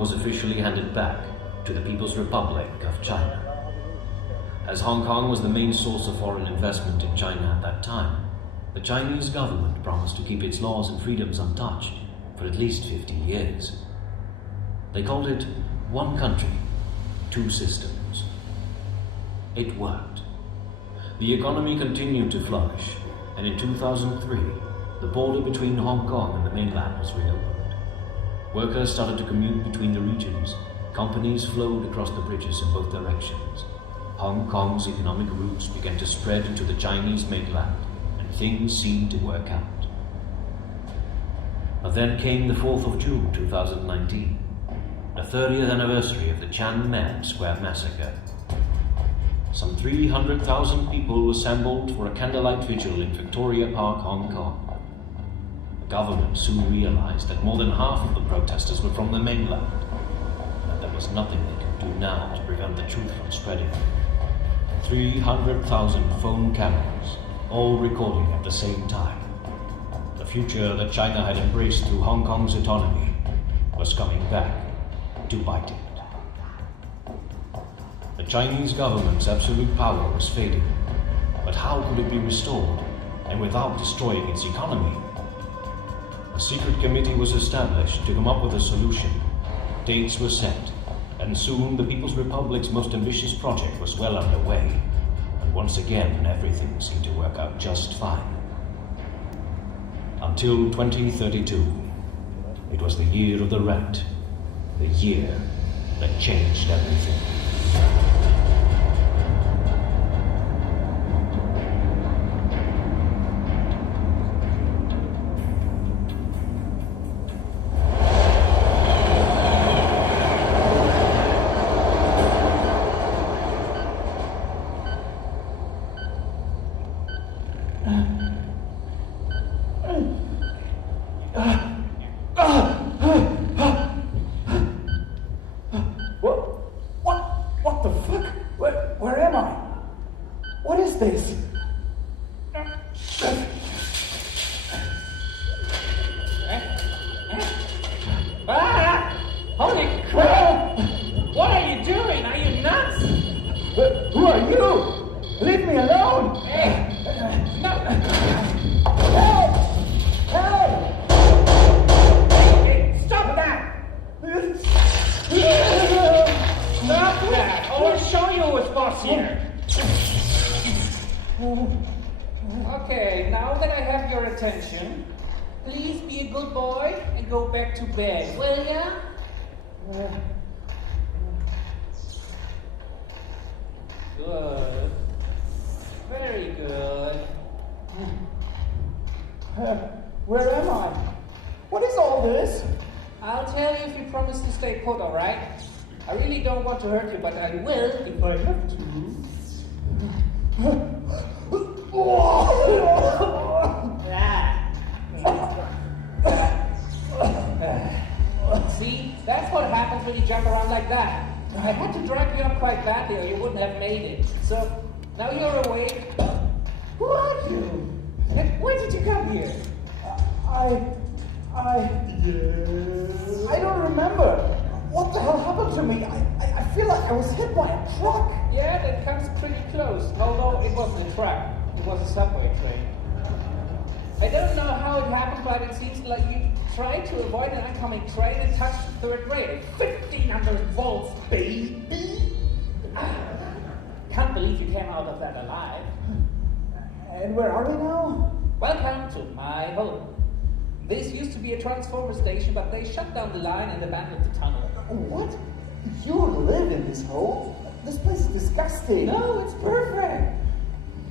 was officially handed back to the People's Republic of China. As Hong Kong was the main source of foreign investment in China at that time, the Chinese government promised to keep its laws and freedoms untouched for at least 50 years. They called it one country, two systems. It worked. The economy continued to flourish, and in 2003, the border between Hong Kong and the mainland was reopened. Workers started to commute between the regions. Companies flowed across the bridges in both directions. Hong Kong's economic roots began to spread into the Chinese mainland, and things seemed to work out. But then came the 4th of June 2019, the 30th anniversary of the Tiananmen Square massacre. Some 300,000 people assembled for a candlelight vigil in Victoria Park, Hong Kong. The government soon realized that more than half of the protesters were from the mainland, and there was nothing they could do now to prevent the truth from spreading. 300,000 phone cameras, all recording at the same time. The future that China had embraced through Hong Kong's autonomy was coming back to bite it. The Chinese government's absolute power was fading, but how could it be restored, and without destroying its economy? A secret committee was established to come up with a solution. Dates were set, and soon the People's Republic's most ambitious project was well underway, and once again everything seemed to work out just fine. Until 2032, it was the year of the rat, the year that changed everything. What the fuck? Where am I? What is this? Holy crap! What are you doing? Are you nuts? Who are you? Leave me alone! Hey! No! Help! Help! Hey, stop that! Stop that! Or I'll show you who's boss here. Okay, now that I have your attention, please be a good boy and go back to bed, will ya? Good. Very good. Where am I? What is all this? I'll tell you if you promise to stay put, alright? I really don't want to hurt you, but I will if I have to. See, that's what happens when you jump around like that. I had to drag you up quite badly or you wouldn't have made it. So, now you're awake. Who are you? And where did you come here? I don't remember. What the hell happened to me? I feel like I was hit by a truck. Yeah, that comes pretty close. Although it wasn't a truck. It was a subway train. I don't know how it happened, but it seems like you tried to avoid an oncoming train and touched the third rail. 1500 volts, baby! Can't believe you came out of that alive. And where are we now? Welcome to my home. This used to be a transformer station, but they shut down the line and abandoned the tunnel. What? You live in this hole? This place is disgusting. No, it's perfect.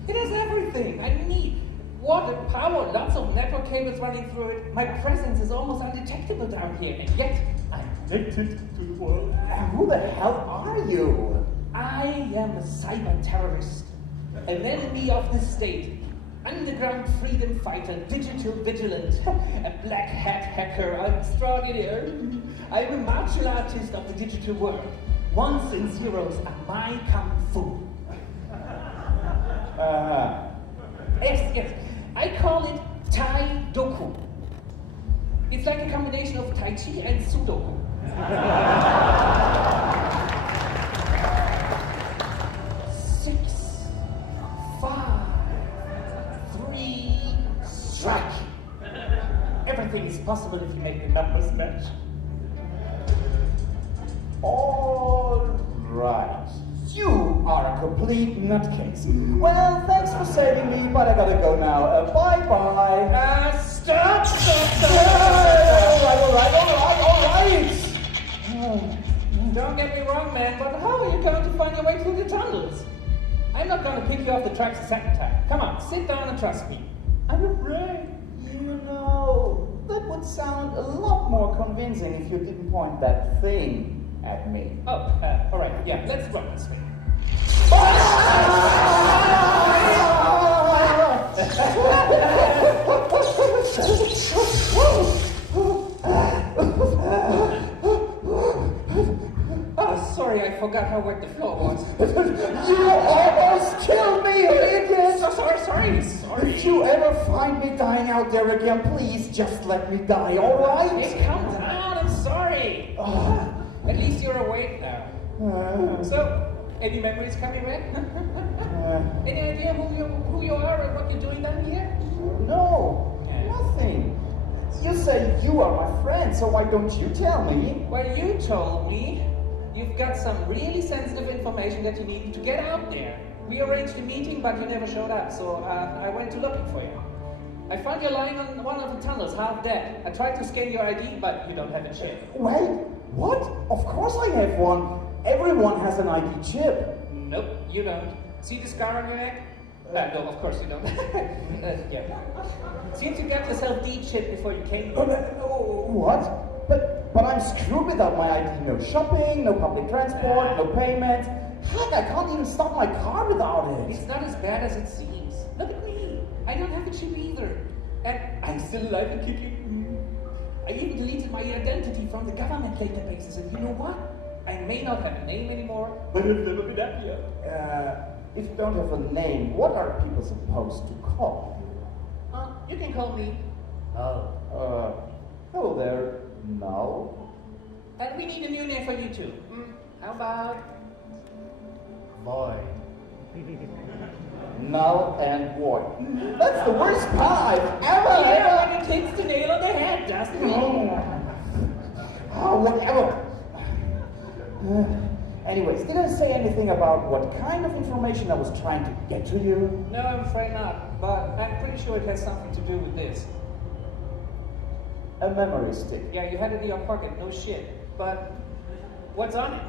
It has everything I need. Water, power, lots of network cables running through it. My presence is almost undetectable down here, and yet I'm connected to the world. Who the hell are you? I am a cyber terrorist, an enemy of the state, underground freedom fighter, digital vigilant, a black hat hacker, extraordinary. I'm a martial artist of the digital world. Ones and zeros are my kung fu. Yes. I call it Tai Doku. It's like a combination of Tai Chi and Sudoku. Six, 5, 3, strike. Everything is possible if you make the numbers match. All right. You are a complete nutcase. Well, thanks for saving me, but I gotta go now. Bye-bye. Stop! All right. Don't get me wrong, man, but how are you going to find your way through the tunnels? I'm not going to pick you off the tracks a second time. Come on, sit down and trust me. I'm afraid. You know, that would sound a lot more convincing if you didn't point that thing at me. Oh, all right, yeah, let's run this way. Oh, sorry, I forgot how wet the floor was. You almost killed me, idiot! Sorry. If you ever find me dying out there again, please just let me die, alright? Hey, calm down, I'm sorry. At least you're awake now. So, any memories coming back? Any idea who you are and what you're doing down here? No, nothing. You say you are my friend, so why don't you tell me? Well, you told me you've got some really sensitive information that you needed to get out there. We arranged a meeting, but you never showed up, so I went to looking for you. I found you lying on one of the tunnels, half dead. I tried to scan your ID, but you don't have a chip. Wait, what? Of course I have one. Everyone has an ID chip. Nope, you don't. See the scar on your neck? No, of course you don't. Yeah. Seems you got yourself D-chip before you came here. What? But I'm screwed without my ID. No shopping, no public transport, no payment. Heck, I can't even stop my car without it. It's not as bad as it seems. Look at me. I don't have a chip either. And I'm still alive and kicking. I even deleted my identity from the government databases. And you know what? I may not have a name anymore, but I've never been happier. If you don't have a name, what are people supposed to call You can call me. Hello there. No. And we need a new name for you too. How about Void. Null and void. That's the worst pun I've ever. when it hits the nail on the head, doesn't it? Whatever. Anyways, did I say anything about what kind of information I was trying to get to you? No, I'm afraid not. But I'm pretty sure it has something to do with this. A memory stick. Yeah, you had it in your pocket, no shit. But what's on it?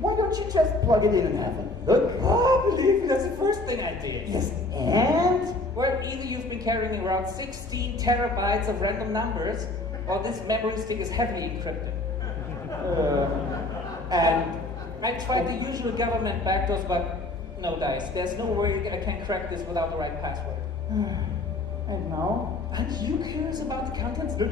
Why don't you just plug it in and have a look? Oh, believe me, that's the first thing I did. Yes, and? Well, either you've been carrying around 16 terabytes of random numbers, or this memory stick is heavily encrypted. And? I tried the usual government backdoors, but no dice. There's no way I can crack this without the right password. And now? Aren't you curious about the contents? Are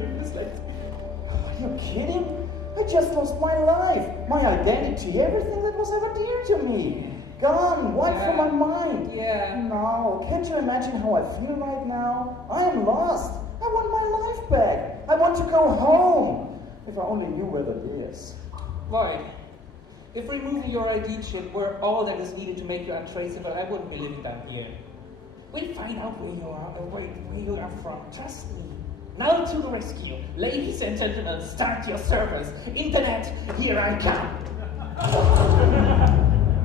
you kidding? I just lost my life, my identity, everything that was ever dear to me. Gone, wiped from my mind. Yeah. No, can't you imagine how I feel right now? I am lost. I want my life back. I want to go home. If I only knew where that is. Void, if removing your ID chip were all that is needed to make you untraceable, I wouldn't be living down here. We'll find out where you are from. Trust me. Now to the rescue. Ladies and gentlemen, start your servers. Internet, here I come.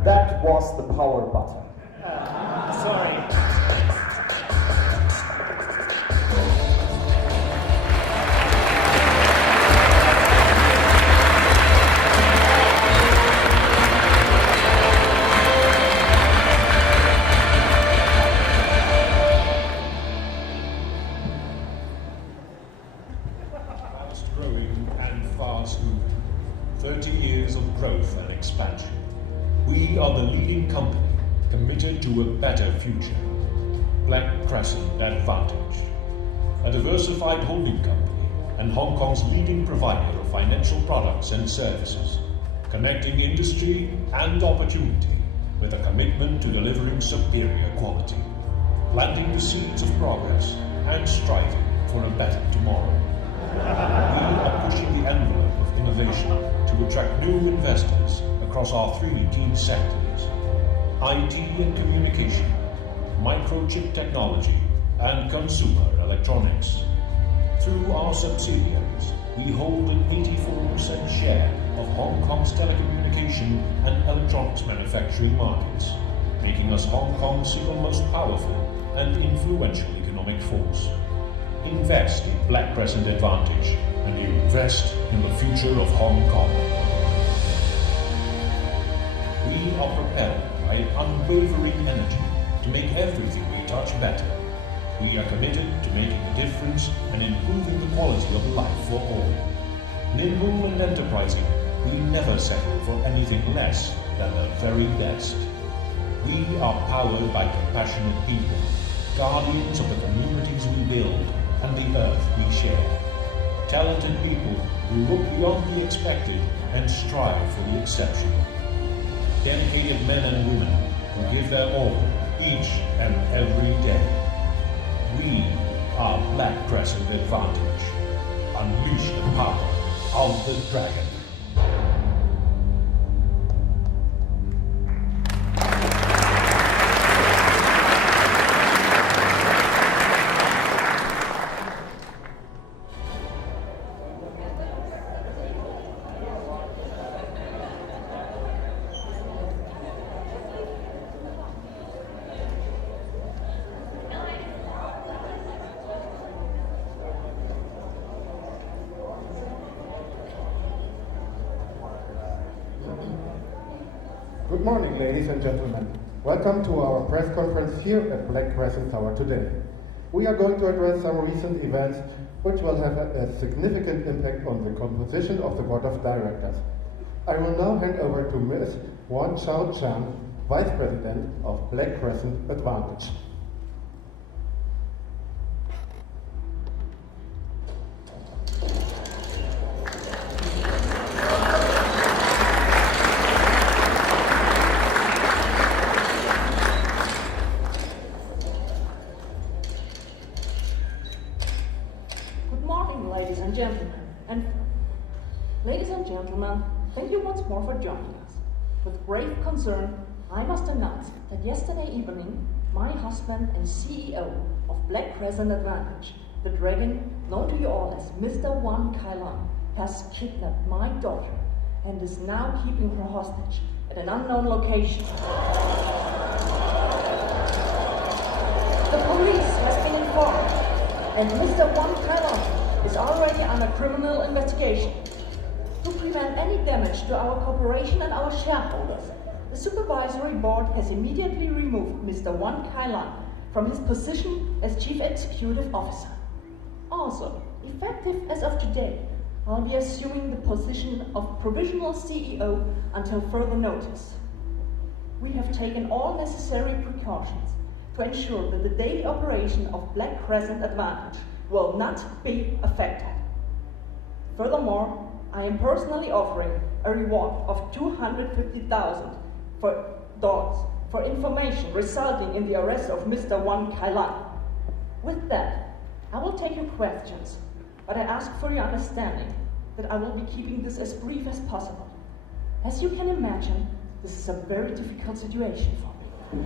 That was the power button. Sorry. Growing and fast moving. 30 years of growth and expansion. We are the leading company committed to a better future. Black Crescent Advantage. A diversified holding company and Hong Kong's leading provider of financial products and services. Connecting industry and opportunity with a commitment to delivering superior quality. Planting the seeds of progress and striving for a better tomorrow. We are pushing the envelope of innovation to attract new investors across our three key sectors: IT and communication, microchip technology, and consumer electronics. Through our subsidiaries, we hold an 84% share of Hong Kong's telecommunication and electronics manufacturing markets, making us Hong Kong's single most powerful and influential economic force. Invest in Black Crescent Advantage, and you invest in the future of Hong Kong. We are propelled by an unwavering energy to make everything we touch better. We are committed to making a difference and improving the quality of life for all. Nimble and enterprising, we never settle for anything less than the very best. We are powered by compassionate people, guardians of the communities we build and the earth we share. Talented people who look beyond the expected and strive for the exceptional. Dedicated men and women who give their all each and every day. We are Black Crescent Advantage. Unleash the power of the dragon. Good morning, ladies and gentlemen. Welcome to our press conference here at Black Crescent Tower today. We are going to address some recent events which will have a significant impact on the composition of the board of directors. I will now hand over to Ms. Wan Chao Chan, Vice President of Black Crescent Advantage. Ladies and gentlemen, thank you once more for joining us. With grave concern, I must announce that yesterday evening, my husband and CEO of Black Crescent Advantage, the dragon known to you all as Mr. Wan Kailan, has kidnapped my daughter and is now keeping her hostage at an unknown location. The police has been informed, and Mr. Wan Kailan is already under criminal investigation. To prevent any damage to our corporation and our shareholders, the supervisory board has immediately removed Mr. Wan Kailan from his position as Chief Executive Officer. Also, effective as of today, I'll be assuming the position of Provisional CEO until further notice. We have taken all necessary precautions to ensure that the daily operation of Black Crescent Advantage will not be affected. Furthermore, I am personally offering a reward of $250,000 for information resulting in the arrest of Mr. Wan Kailan. With that, I will take your questions, but I ask for your understanding that I will be keeping this as brief as possible. As you can imagine, this is a very difficult situation for me.